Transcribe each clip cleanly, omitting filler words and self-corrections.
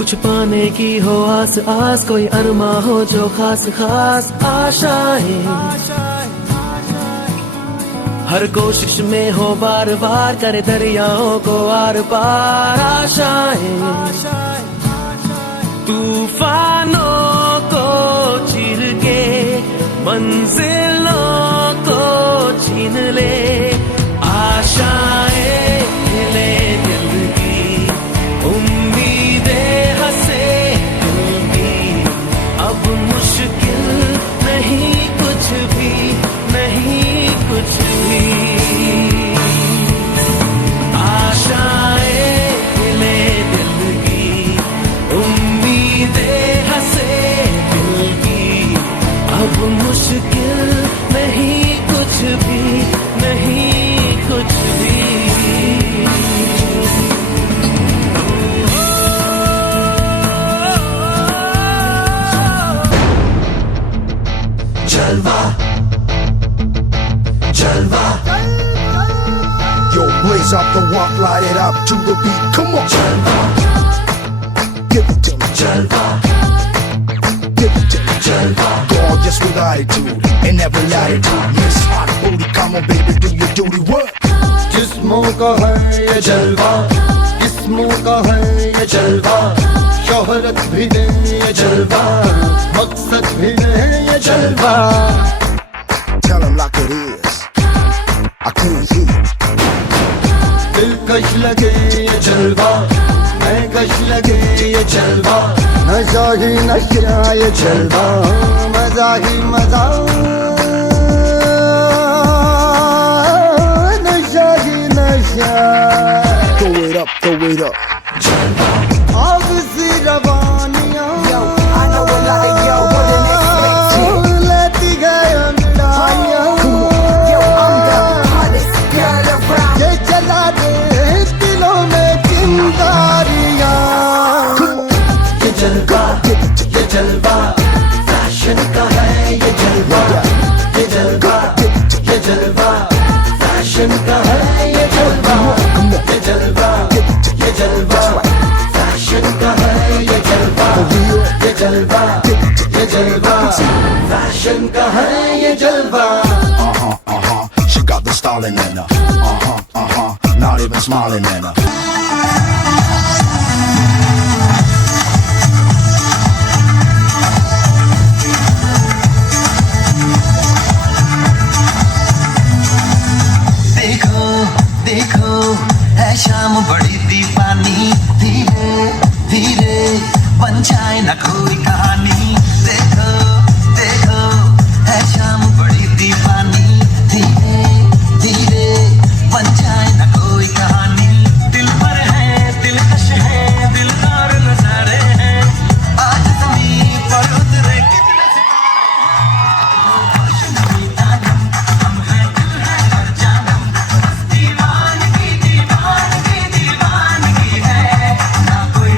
कुछ पाने की हो आस आस, कोई अरमा हो जो खास खास आशाएं, हर कोशिश में हो बार बार करे दरियाओं को आर पार आशाएं, तूफानों को चीर के मंजिलों को छीन ले आशाएं, हिले दिल की उम्मीदें हंसे दिल की, अब मुश्किल नहीं कुछ भी, नहीं कुछ भी, आशाएं हिले दिल की उम्मीदें हंसे दिल की, अब मुश्किल नहीं कुछ भी, नहीं कुछ भी। जलवा जलवा, Yo, blaze up the walk, light it up to the beat. Come on, जलवा give it to me. जलवा Give it to me. जलवा, Gorgeous with attitude and never latitude. Miss Hot Booty, come on, baby, do your duty. What? जिस्मों का है ये जलवा, किस्मों का है ये जलवा, शोहरत भी दे ये जलवा, मकसद भी दे ये जलवा। Tell him like it is. I can't hear. दिलकश लगे ये जलवा, मैं कश लगे ये जलवा, नशा ही नशा ये जलवा, मजा ही मजा, नशा ही नशा। Throw it up, throw it up. आग सी रवानियां, I know a lot of y'all wouldn't expect it. लेती गए अंगड़ाइयां, Yo, I'm the hottest girl around. ये जला दे दिलों में चिंगारियां। ये जलवा ये जलवा, फैशन का है ये जलवा, ये जलवा ये जलवा, फैशन का है ये जलवा, ये जलवा ये जलवा, फैशन का है ये जलवा, ये जलवा ये जलवा, फैशन का है ये जलवा। She got the styling in her. Not even smiling in her. देखो देखो है शाम बड़ी दीवानी, धीरे धीरे बन जाए न कोई कहानी। देखो देखो है शाम बड़ी दीवानी, धीरे धीरे बन जाए न कोई कहानी। दिल पर है दिलकश है दिलदार नजारे हैं, आज ज़मीं पर उतरे कितने दीवानगी है, ना कोई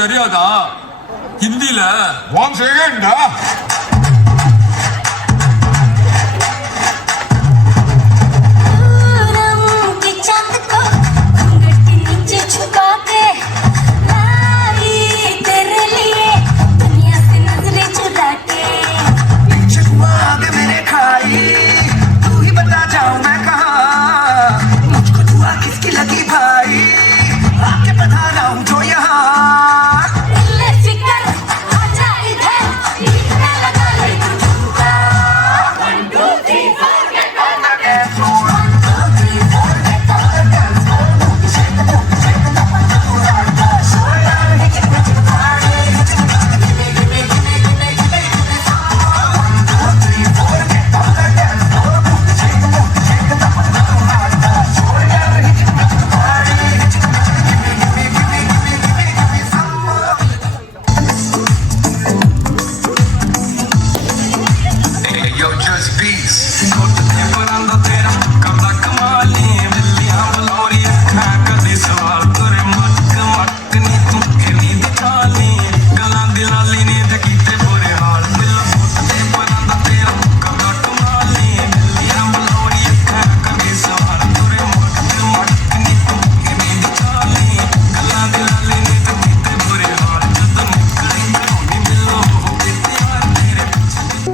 தெரியாதா ஹிந்தில One second.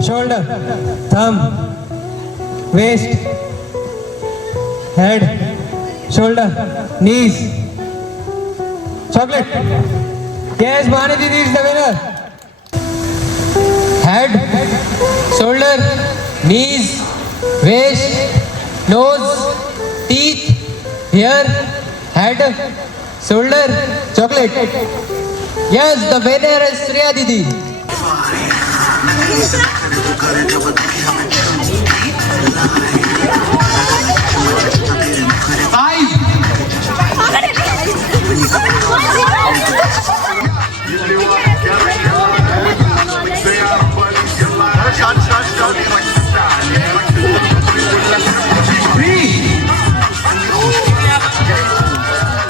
Shoulder, thumb, waist, head, shoulder, knees. Chocolate. Yes, Bhani Didi is the winner. Head, shoulder, knees, waist, nose, teeth, hair, head, shoulder, chocolate. Yes, the winner is Shreya Didi.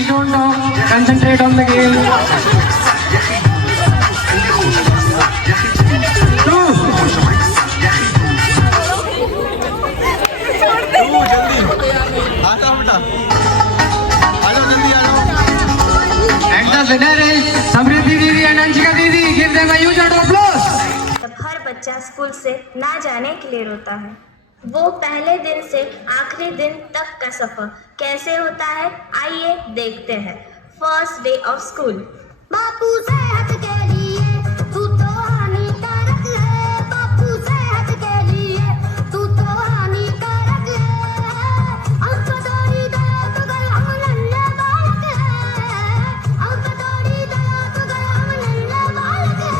Don't talk, concentrate on the game. And the winner is Samriddhi Didi and Anshika Didi. Give them a huge round of applause. जब हर बच्चा school से ना जाने के लिए रोता है, वो पहले दिन से आखिरी दिन तक का सफर कैसे होता है, आइए देखते हैं। First day of school. बापू सेहत के लिए तू तो हानिकारक है, बापू सेहत के लिए तू तो हानिकारक है। अंक दौड़ी दया तो गल हम नन्हे बालक है, अंक दौड़ी दया तो गल हम नन्हे बालक है।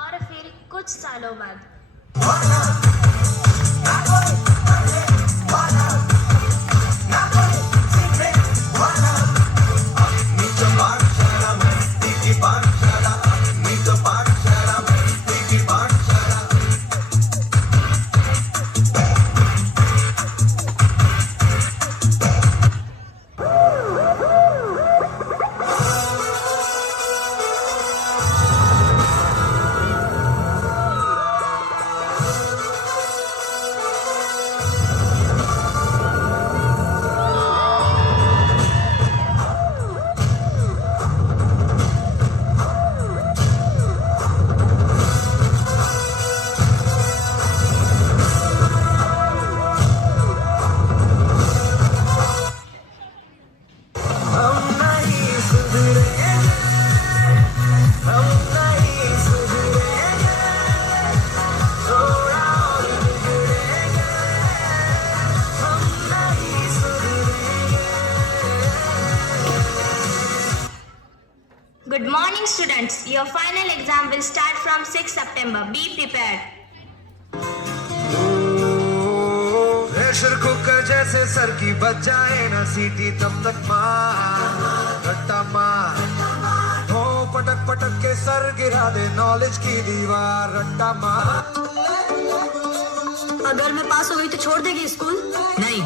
और फिर कुछ सालों बाद Good morning students. Your final exam will start from 6 September. Be prepared. Pressure cooker जैसे सर की बच जाए ना सीटी तब तक मार रट्टा मार हो पटक पटक के सर गिरा दे नॉलेज की दीवार रट्टा मार। अगर मैं पास हो गई तो छोड़ देगी स्कूल? नहीं,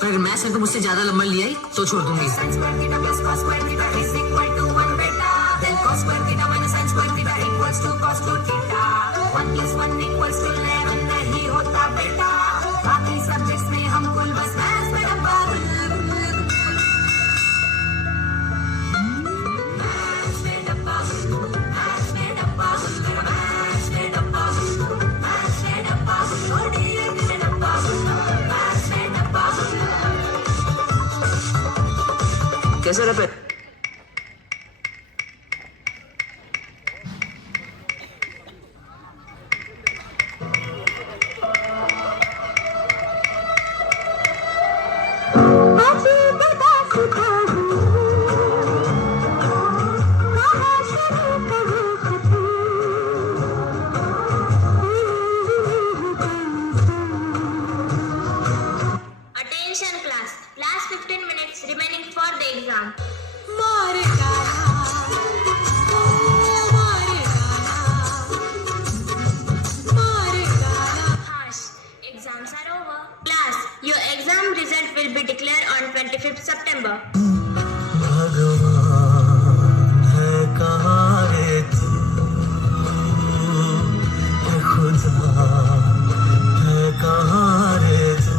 पर अगर मैं सिर्फ मुझसे ज्यादा नंबर लिया तो छोड़ दूंगी। cos square theta minus sin square theta equals to cos 2 theta 1 plus 1 equals to 11 नहीं होता बेटा बाकी सब्जेक्ट्स में हम कुल बस मैथ्स में डब्बा कैसे रहे Attention class. Last 15 minutes remaining for the exam. Harsh. Exams are over. Class, your exam result will be declared on 25th September. भगवान है कहाँ रे तू ये खुदा है कहाँ रे तू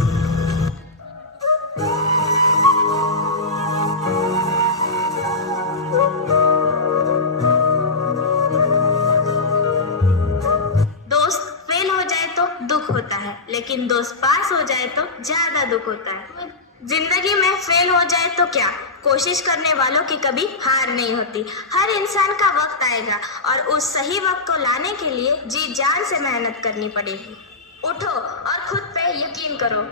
दोस्त फेल हो जाए तो दुख होता है, लेकिन दोस्त पास हो जाए तो ज्यादा दुख होता है। जिंदगी में फेल हो जाए तो क्या, कोशिश करने वालों की कभी हार नहीं होती। हर इंसान का वक्त आएगा और उस सही वक्त को लाने के लिए जी जान से मेहनत करनी पड़ेगी। उठो और खुद पे यकीन करो।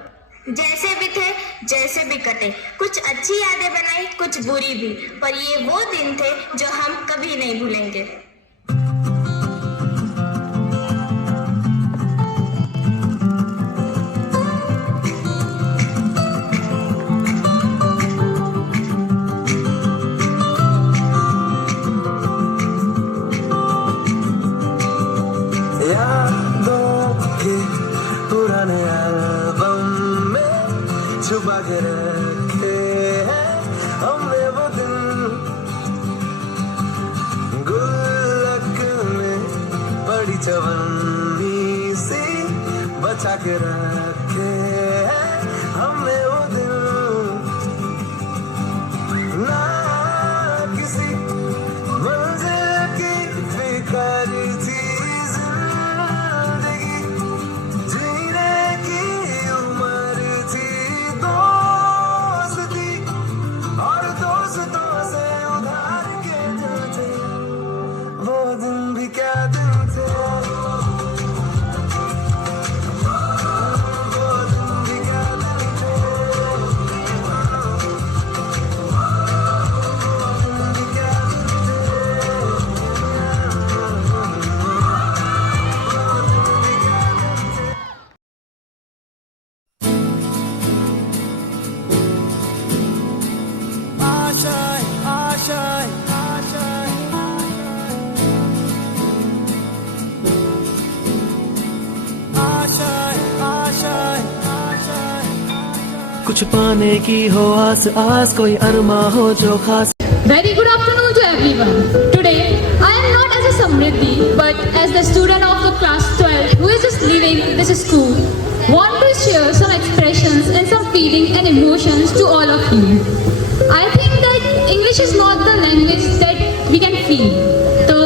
जैसे भी थे जैसे भी कटे, कुछ अच्छी यादें बनाई कुछ बुरी भी, पर ये वो दिन थे जो हम कभी नहीं भूलेंगे। यादों के पुराने एल्बम में छुपा के रखे हैं हमने वो दिन, गुल्लक में बड़ी चवन्नी सी बचा के रखे हैं हमने वो दिन। ना किसी मंजिल की फिक्र थी कुछ पाने की हो आस आस, कोई अरमा हो जो खास। Very good afternoon to everyone. Today, I am not as a Samriddhi, but as the student of the class 12 who is just leaving this school, want to share some expressions and some feeling and emotions to all of you. I think that English is not the language that we can feel. So,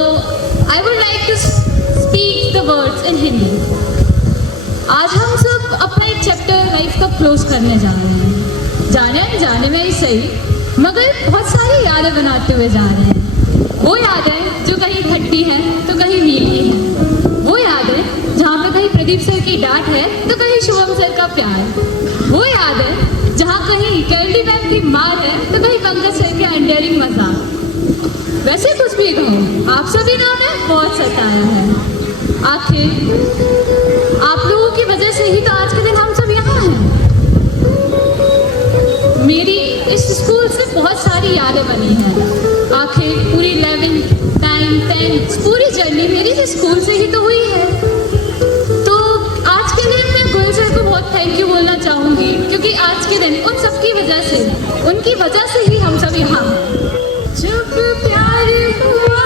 I would like to speak the words in Hindi. आज हम सब अपना एक chapter life का close करने जा रहे हैं, जाने में ही सही, मगर बहुत सारी यादें बनाते हुए जा रहे हैं। वो यादें जो कहीं खट्टी है तो कहीं मीठी है, वो यादें जहाँ पे कहीं प्रदीप सर की डांट है तो कहीं शुभम सर का प्यार, वो यादें जहाँ कहीं कैंडी मैम की मार है तो कहीं पंकज सर के एंडेरिंग मजाक। वैसे कुछ भी कहो, आप सभी ने हमें बहुत सताया है। आखिर आप लोगों की वजह से ही तो आज के दिन हम सब यहाँ हैं। मेरी इस स्कूल से बहुत सारी यादें बनी हैं। आखिर पूरी 11th, 9th, 10th पूरी जर्नी मेरी इस स्कूल से ही तो हुई है। तो आज के दिन मैं गोयल सर को बहुत थैंक यू बोलना चाहूँगी, क्योंकि आज के दिन उन सबकी वजह से, उनकी वजह से ही हम सब यहाँ हैं। जब प्यार हुआ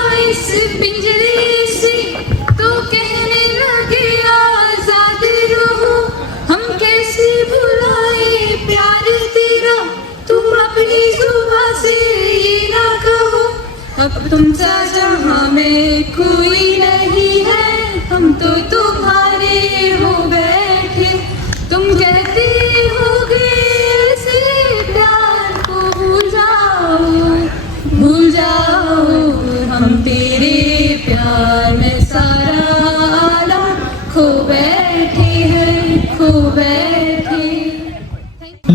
अब तुमसा जहां में कोई नहीं है, हम तो तुम्हारे हो बैठे। तुम कहती होगे इसे प्यार को भूल जाओ, हम तेरे प्यार में सारा आलम खो बैठे हैं, खो बैठे।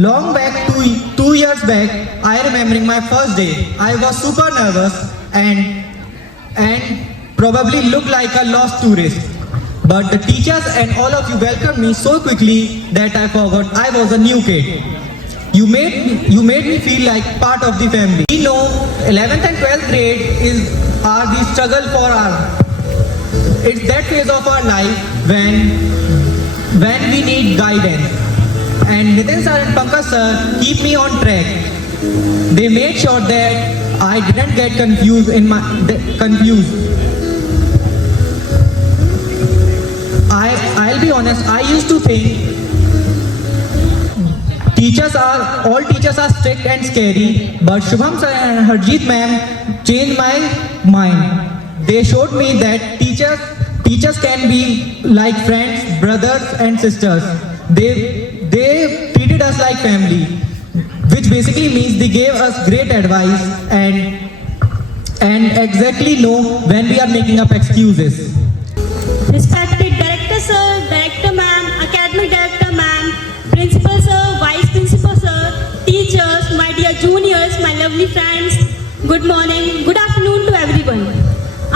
Long back, two years back, I remembering my first day. I was super nervous and probably looked like a lost tourist. But the teachers and all of you welcomed me so quickly that I forgot I was a new kid. You made me feel like part of the family. We know 11th and 12th grade are the struggle for it's that phase of our life when we need guidance. And Nitin sir and Pankaj sir keep me on track. They made sure that I didn't get confused. I'll be honest, I used to think all teachers are strict and scary, but Shubham sir and Harjeet ma'am changed my mind. They showed me that teachers can be like friends, brothers and sisters. They treated us like family, which basically means they gave us great advice and exactly know when we are making up excuses. Respected Director Sir, Director Ma'am, Academic Director Ma'am, Principal Sir, Vice Principal Sir, teachers, my dear juniors, my lovely friends, good morning, good afternoon to everyone.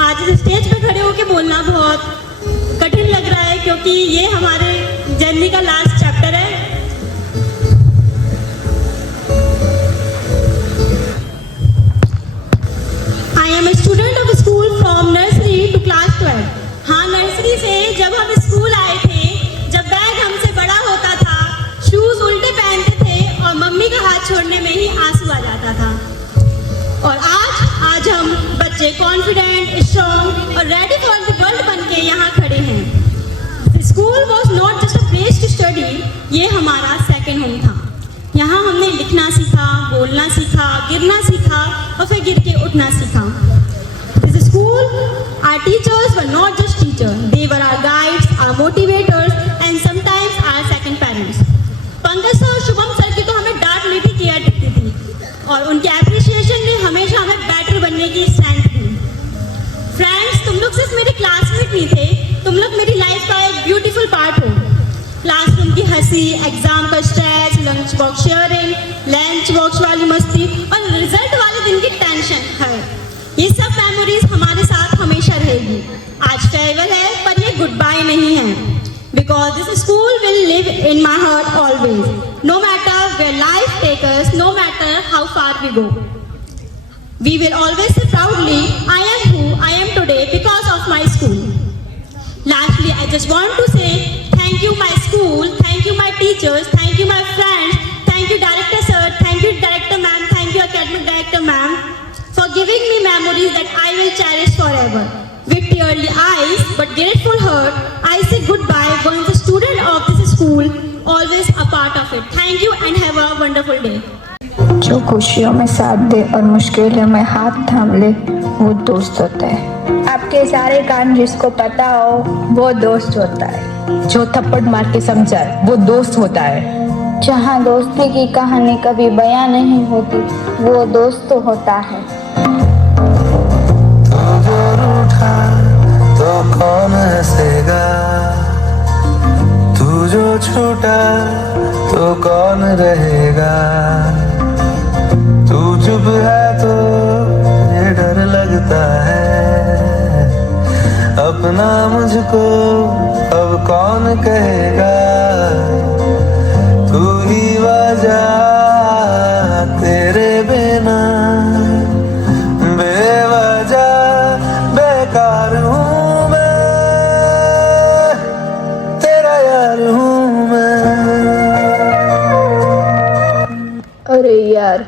आज इस stage पे खड़े होकर बोलना बहुत कठिन लग रहा है क्योंकि ये हमारे जर्नी का लास्ट चैप्टर है। I am a student of school from nursery to class 12. हाँ, नर्सरी से जब हम स्कूल आए थे, जब बैग हमसे बड़ा होता था, शूज उल्टे पहनते थे और मम्मी का हाथ छोड़ने में ही आंसू आ जाता था। और आज हम बच्चे कॉन्फिडेंट, स्ट्रॉन्ग और रेडी फॉर द वर्ल्ड बन के यहाँ खड़े हैं। School was not just a place to study, ये हमारा सेकेंड होम था। यहाँ हमने लिखना सीखा, बोलना सीखा, गिरना सीखा और फिर गिर के उठना सीखा। This school, our teachers were not just teachers, they were our guides, our motivators and sometimes our second parents. Pankaj sir और शुभम सर की तो हमें डांट मीठी केयर दिखती थी और उनके एप्रिसिएशन ने हमेशा हमें बेटर बनने की स्ट्रेंथ दी। फ्रेंड्स, तुम लोग सिर्फ मेरे क्लासमेट नहीं थे, तुम लोग मेरी लाइफ का एक ब्यूटीफुल पार्ट हो। क्लासरूम की हंसी, एग्जाम का stress, lunch box sharing, lunch box वाली मस्ती और रिजल्ट वाले दिन की टेंशन है, ये सब मेमोरीज हमारे साथ हमेशा रहेगी। आज फेयरवेल है पर ये गुड बाय नहीं है, because this school will live in my heart always, no matter where life take us, no matter how far we go, we will always say proudly I am who I am today because of my school. Lastly, I just want to say thank you my school, thank you my teachers, thank you my friends, thank you director sir, thank you director ma'am, thank you academic director ma'am for giving me memories that I will cherish forever. With tearly eyes but grateful heart, I say goodbye once a student of this school, always a part of it. Thank you and have a wonderful day. जो खुशियों में साथ दे और मुश्किलों में हाथ थाम ले, वो दोस्त होता है। आपके सारे काम जिसको पता हो, वो दोस्त होता है। जो थप्पड़ मार के समझाए, वो दोस्त होता है। जहाँ दोस्ती की कहानी कभी बयां नहीं होती, वो दोस्त होता है। तू जो रूठा तो कौन हंसेगा, तू जो छूटा तो कौन रहेगा, तू चुप है तो ये डर लगता है, अपना मुझको अब कौन कहेगा, तू ही वजह तेरे बिना बेवजह बेकार हूँ मैं, तेरा यार हूँ मैं। अरे यार,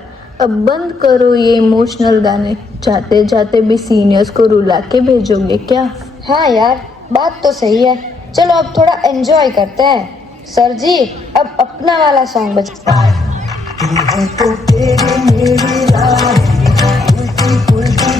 अब बंद करो ये इमोशनल गाने, जाते जाते भी सीनियर्स को रुला के भेजोगे क्या? हाँ यार, बात तो सही है। चलो अब थोड़ा एंजॉय करते हैं। सर जी, अब अपना वाला सॉन्ग बजा। तू है तो तेरी मेरी राह, उल्टी पुल्टी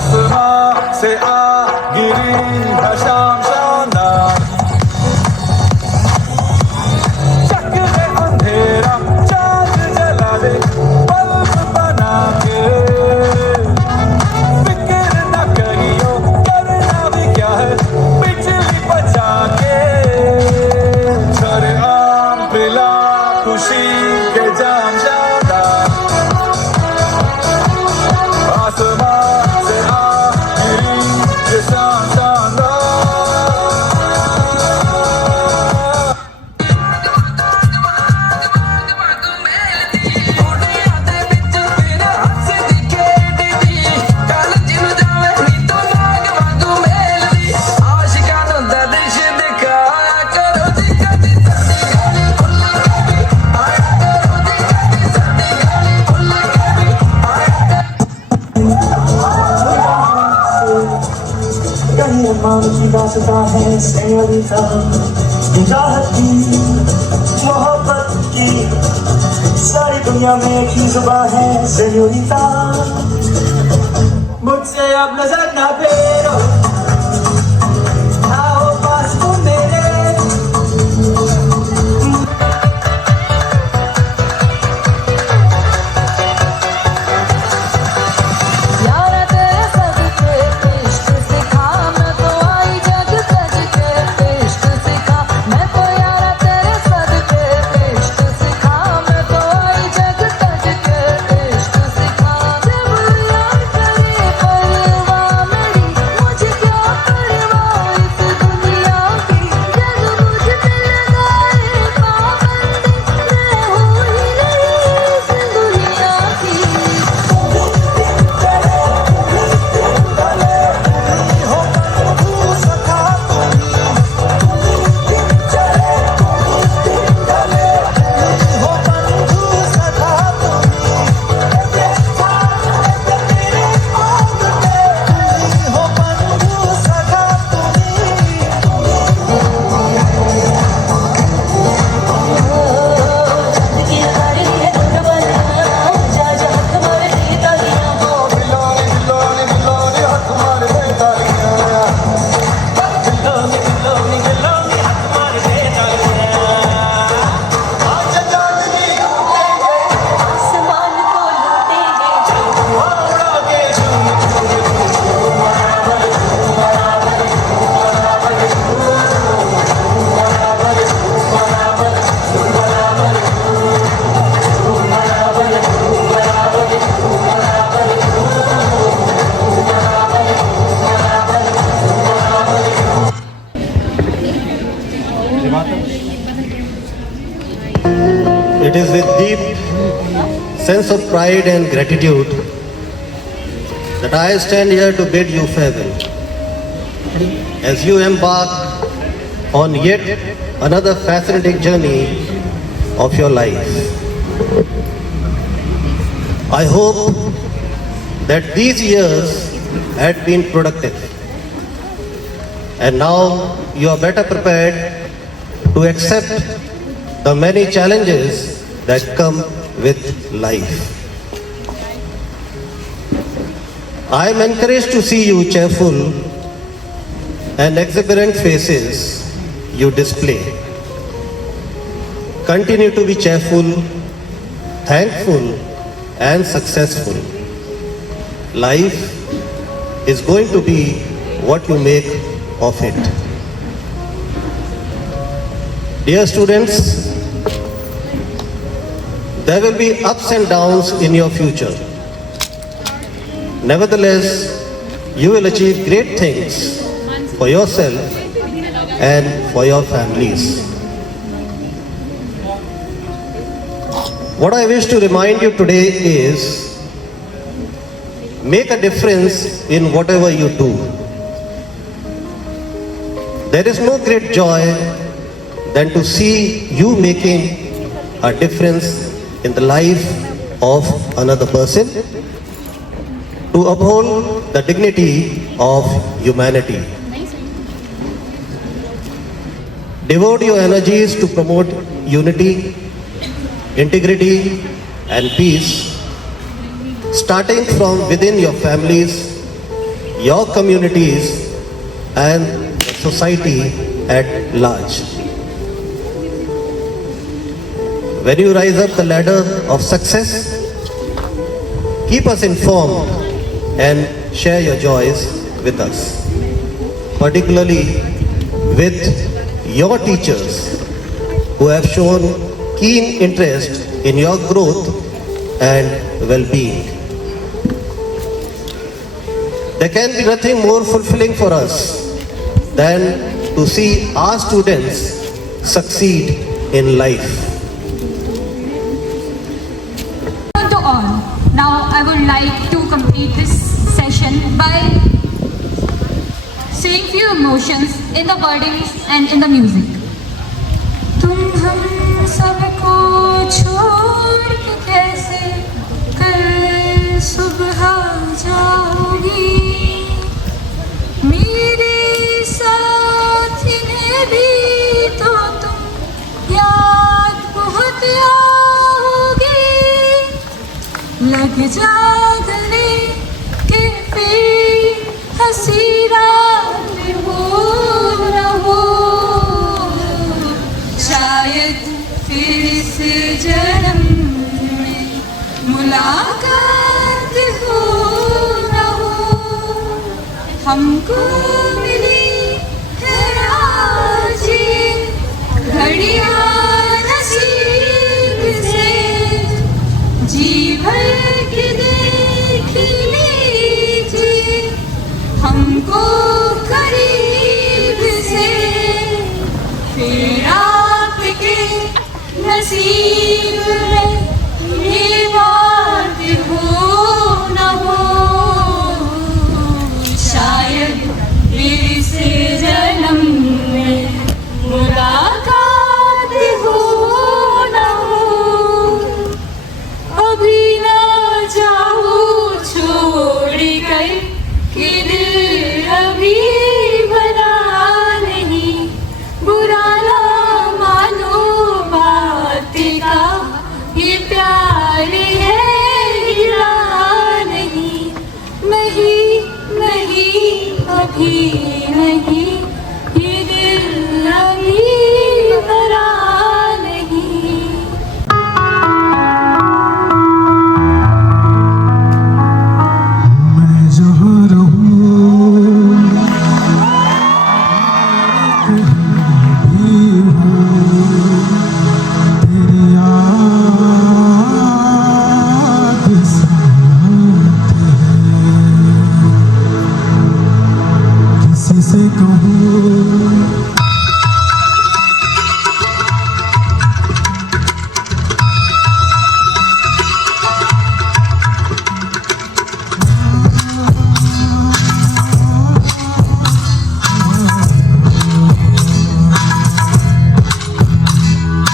आसमां से आ गिरी है शाम शानदार, चक दे अंधेरा चांद जला दे बल्ब बना के, फिक्र न करियो करना भी क्या है बिजली बचा के, आम पिला खुशी के जाम शानदार, आसमां से आ गिरी ये शाम शानदार। मान की दास्ता है सेयोरिता, चाहत की मोहब्बत की सारी दुनिया में एक ही जुबान है सेयोरिता, मुझसे अब नजर ना फेरो, आओ पास तुम मेरे, It is with deep sense of pride and gratitude that I stand here to bid you farewell as you embark on yet another fascinating journey of your life. I hope that these years had been productive and now you are better prepared to accept the many challenges that come with life. I am encouraged to see you cheerful and exuberant faces you display. Continue to be cheerful, thankful and successful. Life is going to be what you make of it. Dear students, there will be ups and downs in your future. Nevertheless, you will achieve great things for yourself and for your families. What I wish to remind you today is, make a difference in whatever you do. There is no great joy than to see you making a difference in the life of another person, to uphold the dignity of humanity. Devote your energies to promote unity, integrity and peace, starting from within your families your communities and society at large. When you rise up the ladder of success, keep us informed and share your joys with us, particularly with your teachers who have shown keen interest in your growth and well-being. There can be nothing more fulfilling for us than to see our students succeed in life. To all, now I would like to complete this session by saying few emotions in the wordings and in the music. तुम हम सबको छोड़ के कैसे कल सुबह जाओगी, मेरे साथी ने भी तो तुम याद बहुत आओगी, लग जा गले के फिर हंसी रात हो न हो, शायद फिर इस जन्म में मुलाकात हो न हो, हमको मिली है आज ये घड़ियां नसीब से, जी भर के देख लीजिए हमको करीब से, फिर आपके नसीब में ये बात हो न हो, शायद फिर इस जन्म में मुलाकात हो न हो, अभी ना जाओ छोड़ कर कि दिल अभी बना नहीं, बुरा ना मानो बात का, ये प्यार है गिरा नहीं, नहीं नहीं अभी नहीं, ये दिल अभी भरा नहीं। मैं जहाँ रहूं कहीं भी हूँ, तेरी याद साथ है, किसी से कहूँ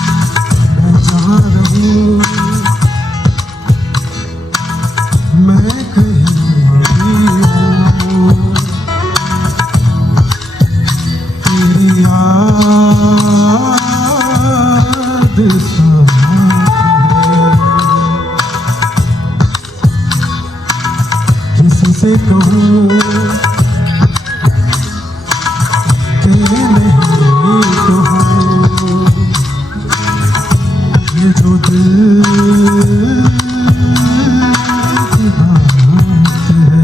जहाँ रहूं मैं कहीं भी हूँ, तेरी याद साथ है, किसी से कहूँ तेरे नहीं कहूँ, ये जो दिल की बात है,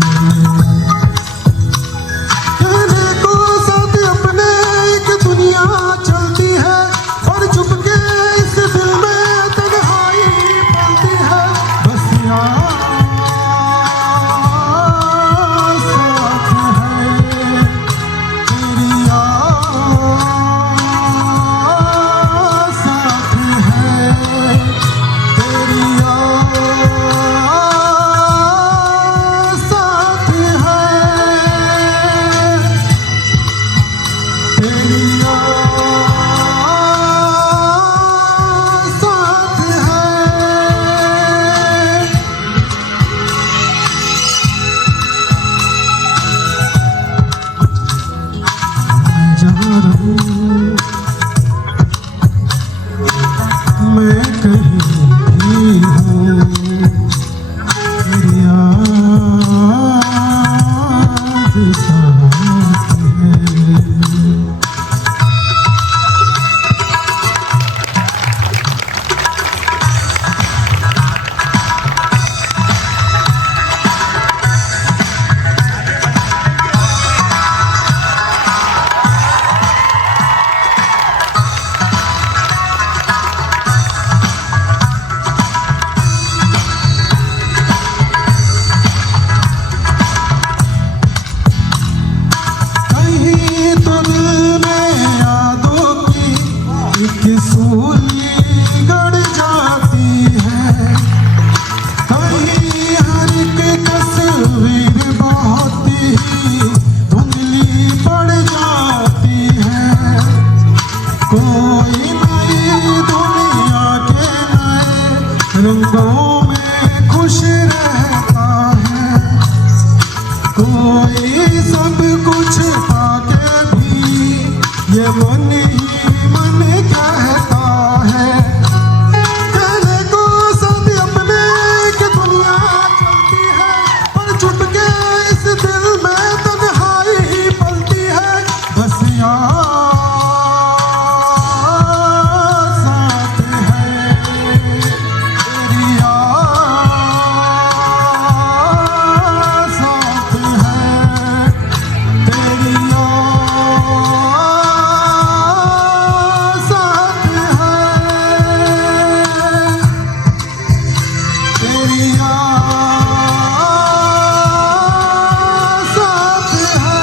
कहने को साथ अपने एक दुनिया चलती है, और चुपके इस दिल में तन्हाई पलती है, बस यार साथ कोई सब कुछ पाके भी ये मन ही मन कहता है। कहने को सब अपने एक दुनिया चलती है, पर चुपके इस दिल में तन्हाई ही पलती है। बस यार साथ है तेरी यार साथ है तेरी यार साथ है तेरी यार साथ है।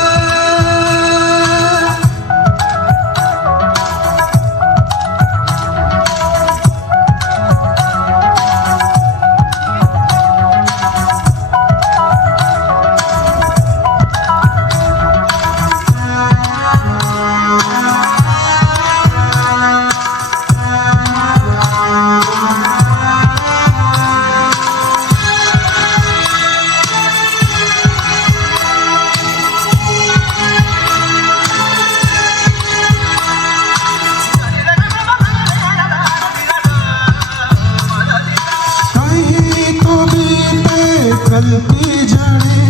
कहीं तो बीते कल की जड़ें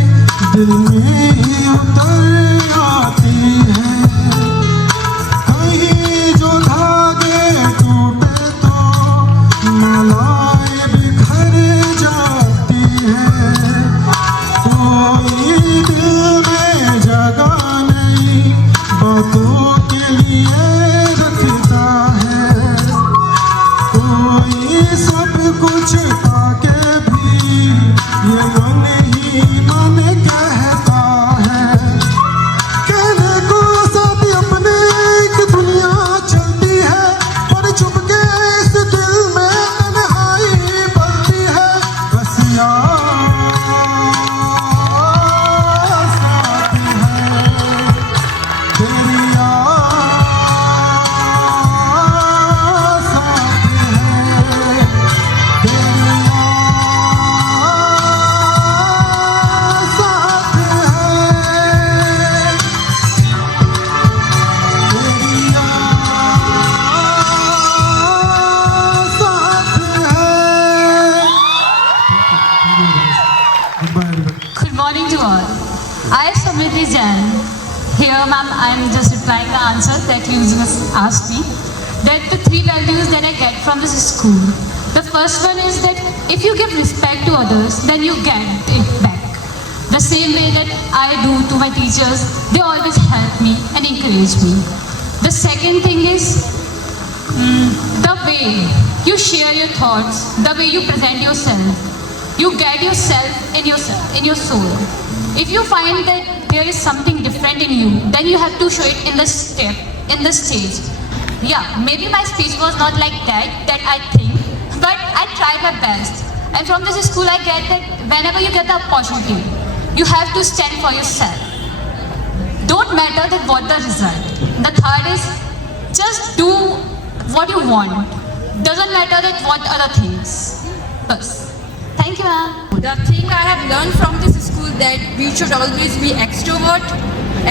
दिल में ही उतर आती है। कहीं जो धागे टूटे तो मालाएं बिखर जाती है। कोई दिल में जगह नहीं बातों के लिए रखता है। कोई सब कुछ पाके भी ये मन ही मन कहता है। कहने को सब अपने एक दुनिया चलती है, पर चुपके इस दिल में तन्हाई पलती है। बस यार साथ है तेरी यार साथ है तेरी यार साथ है तेरी यार साथ है। Good morning to all. I am Samriti Jain. Here, ma'am, I am just replying the answer that you just asked me. That the 3 values that I get from this school. The first one is that if you give respect to others, then you get it back. The same way that I do to my teachers, they always help me and encourage me. The second thing is the way you share your thoughts, the way you present yourself. You get yourself in your soul. If you find that there is something different in you, then you have to show it in the stage. Yeah, maybe my speech was not like that I think, but I tried my best. And from this school I get that whenever you get the opportunity, you have to stand for yourself. Don't matter that what the result. The third is just do what you want. Doesn't matter that what other things. Bas. Thank you, ma'am. The thing I have learned from this school that we should always be extrovert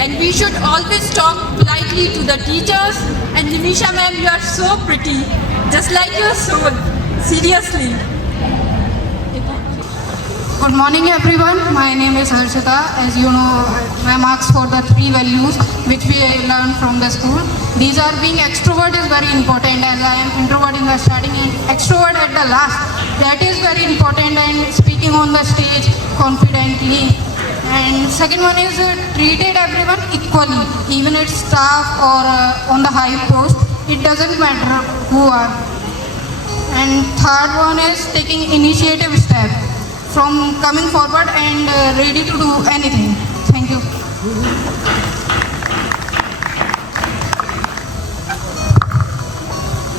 and we should always talk politely to the teachers. And Nimisha ma'am, you are so pretty, just like your soul. Seriously. Good morning everyone, my name is Harshita. As you know, my marks for the 3 values which we learned from the school. These are being extrovert is very important, as I am introvert in the starting and extrovert at the last. That is very important, and speaking on the stage confidently. And second one is treated everyone equally, even it's staff or on the high post. It doesn't matter who are. And third one is taking initiative step from coming forward and ready to do anything. Thank you.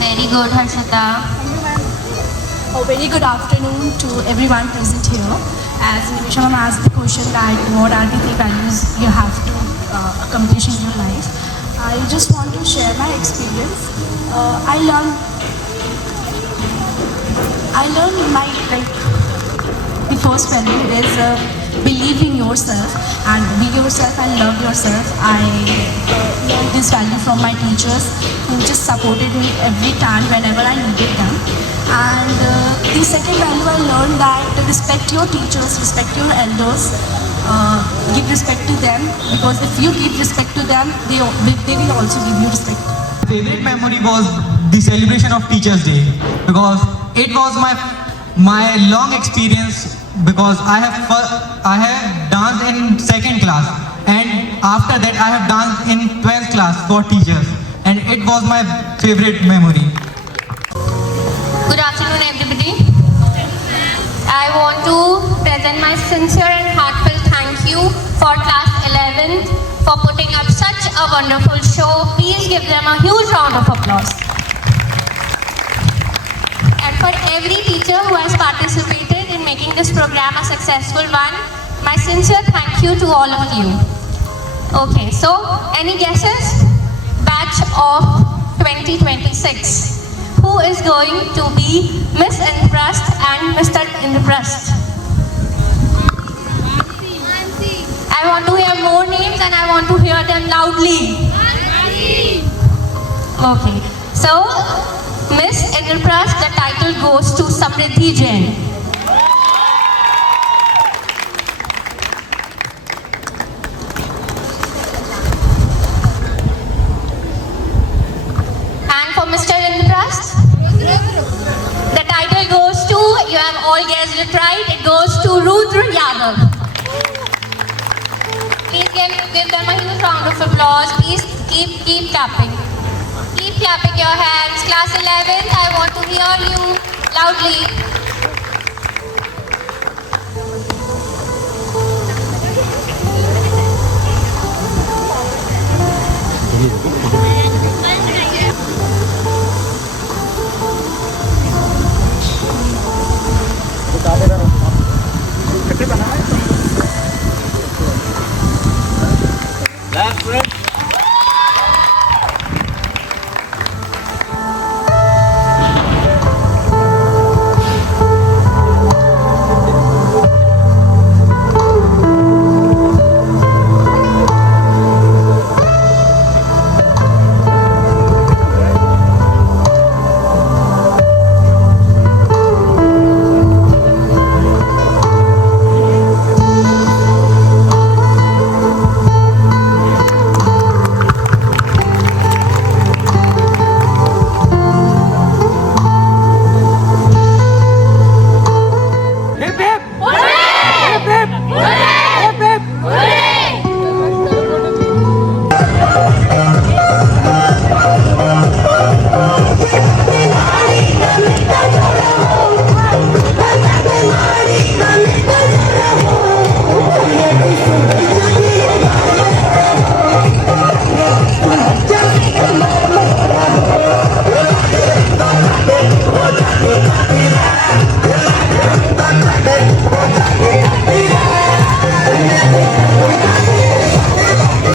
Very good, Harshita. A very good afternoon to everyone present here. As Nimisha ma'am asked the question that what are the 3 values you have to accomplish in your life, I just want to share my experience. I learned in my the first value is believe in yourself and be yourself and love yourself. I learned this value from my teachers who just supported me every time whenever I needed them. And the second value I learned that respect your teachers, respect your elders, give respect to them, because if you give respect to them, they will also give you respect. Favorite memory was the celebration of Teachers' Day, because it was my long experience, because I have danced in 2nd class, and after that I have danced in 12th class for teachers, and it was my favorite memory. Good afternoon, everybody. I want to present my sincere and heartfelt thank you for class 11 for putting up such a wonderful show. Please give them a huge round of applause. And for every teacher who has participated in making this program a successful one, my sincere thank you to all of you. Okay, so any guesses? Batch of 2026. Who is going to be Miss Indraprasth and Mr. Indraprasth? I want to hear more names and I want to hear them loudly. Okay, so Miss Indraprasth, the title goes to Samriddhi Jain. And for Mr. Indraprasth, the title goes to, you have all guessed it right, it goes to Rudra Yadav. Please give them a huge round of applause. Please keep clapping. Keep clapping your hands. Class 11th, I want to hear you loudly. Yeah.